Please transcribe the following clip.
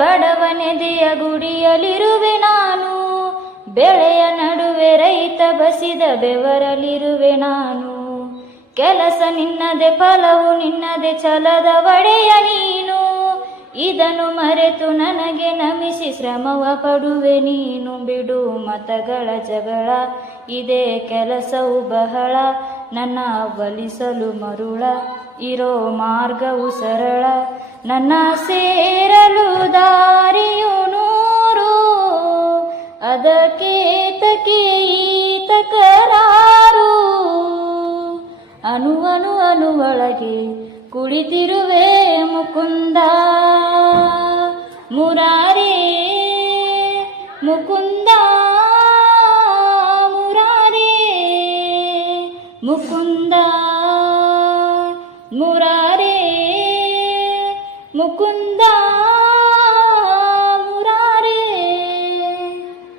ಬಡವನೆದೆಯ ಗುಡಿಯಲಿರುವೆ ನಾನು, ಬೆಳೆಯ ನಡುವೆ ರೈತ ಬಸಿದ ಬೆವರಲಿರುವೆ ನಾನು. ಕೆಲಸ ನಿನ್ನದೆ ಫಲವು ನಿನ್ನದೆ ಛಲದ ಒಡೆಯ ನೀನು, ಇದನ್ನು ಮರೆತು ನನಗೆ ನಮಿಸಿ ಶ್ರಮವ ಪಡುವೆ ನೀನು. ಬಿಡು ಮತಗಳ ಜಗಳ ಇದೇ ಕೆಲಸವು ಬಹಳ, ನನ್ನ ಒಲಿಸಲು ಮರುಳ ಇರೋ ಮಾರ್ಗವು ಸರಳ. ನನ್ನ ಸೇರಲು ದಾರಿಯು ನೂರು, ಅದಕ್ಕೇತಕ್ಕೆ ಈ ತಕರಾರು. ಅಣುವೊಳಗೆ ಕುಳಿತಿರುವೆ ಮುಕುಂದ ಮುರಾರೇ, ಮುಕುಂದ ಮುರಾರೇ, ಮುಕುಂದ ಮುರಾರೇ, ಮುಕುಂದ